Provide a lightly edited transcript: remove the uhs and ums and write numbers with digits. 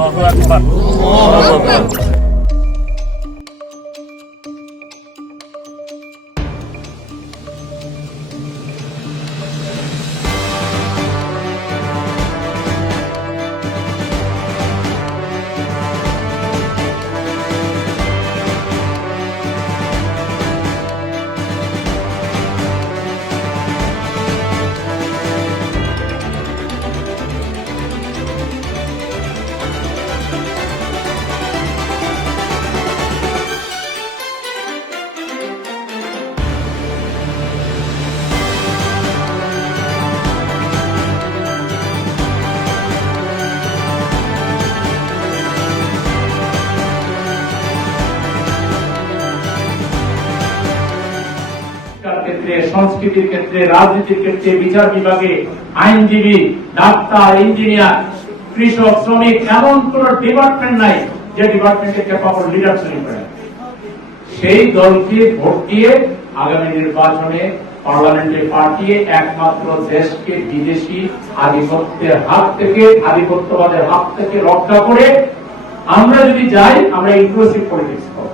আল্লাহু আকবার। ক্ষেত্রে, সংস্কৃতির ক্ষেত্রে, রাজনীতির ক্ষেত্রে, বিচার বিভাগে আইনজীবী, ডাক্তার, ইঞ্জিনিয়ার, কৃষক, শ্রমিক, এমন কোন ডিপার্টমেন্ট নাই যে ডিপার্টমেন্টে ক্যাপাবল লিডার তৈরি করে। সেই দলকে ভোট দিয়ে আগামী নির্বাচনে পার্লামেন্টে পাঠিয়ে একমাত্র দেশকে বিদেশি আধিপত্যের হাত থেকে, আধিপত্যবাদের হাত থেকে রক্ষা করে আমরা যদি যাই, আমরা ইনক্লুসিভ পলিটিক্স করব।